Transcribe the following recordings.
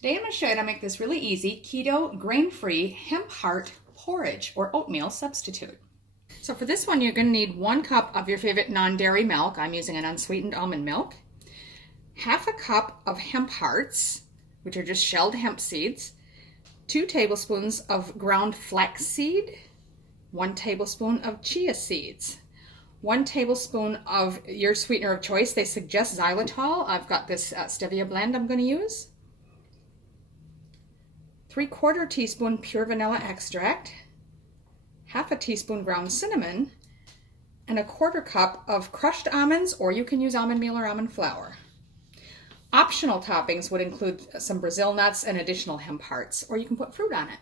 Today I'm going to show you how to make this really easy keto, grain-free hemp heart porridge or oatmeal substitute. So for this one you're going to need 1 cup of your favorite non-dairy milk. I'm using an unsweetened almond milk. Half a cup of hemp hearts, which are just shelled hemp seeds. 2 tablespoons of ground flax seed. 1 tablespoon of chia seeds. 1 tablespoon of your sweetener of choice. They suggest xylitol. I've got this stevia blend I'm going to use. 3/4 teaspoon pure vanilla extract, half a teaspoon ground cinnamon, and 1/4 cup of crushed almonds, or you can use almond meal or almond flour. Optional toppings would include some Brazil nuts and additional hemp hearts, or you can put fruit on it.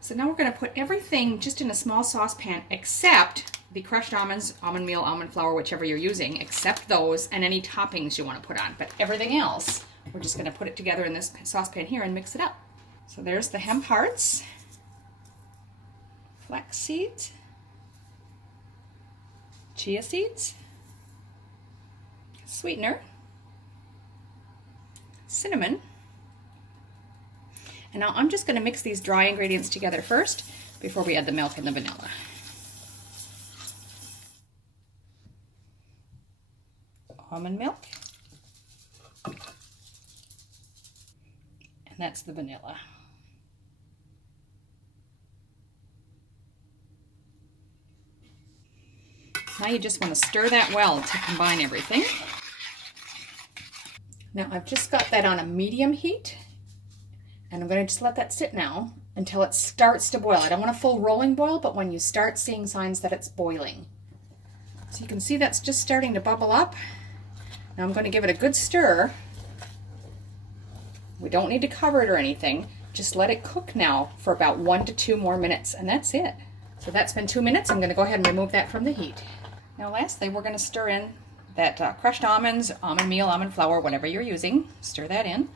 So now we're going to put everything just in a small saucepan except the crushed almonds, almond meal, almond flour, whichever you're using, except those and any toppings you want to put on. But everything else, we're just going to put it together in this saucepan here and mix it up. So there's the hemp hearts, flax seeds, chia seeds, sweetener, cinnamon, and now I'm just going to mix these dry ingredients together first before we add the milk and the vanilla. Almond milk, and that's the vanilla. Now you just want to stir that well to combine everything. Now I've just got that on a medium heat, and I'm going to just let that sit now until it starts to boil. I don't want a full rolling boil, but when you start seeing signs that it's boiling. So you can see that's just starting to bubble up. Now I'm going to give it a good stir. We don't need to cover it or anything. Just let it cook now for about 1 to 2 more minutes, and that's it. So that's been 2 minutes. I'm going to go ahead and remove that from the heat. Now lastly, we're going to stir in that crushed almonds, almond meal, almond flour, whatever you're using. Stir that in.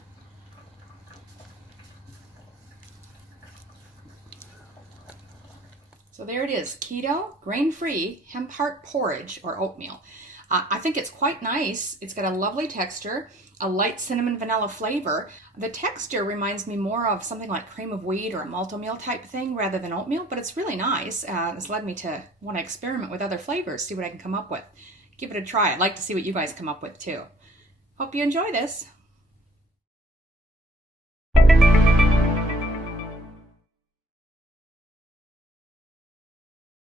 So there it is, keto, grain-free hemp heart porridge or oatmeal. I think it's quite nice. It's got a lovely texture, a light cinnamon vanilla flavor. The texture reminds me more of something like cream of wheat or a malt-o-meal type thing rather than oatmeal, but it's really nice. It's led me to want to experiment with other flavors, see what I can come up with. Give it a try. I'd like to see what you guys come up with too. Hope you enjoy this.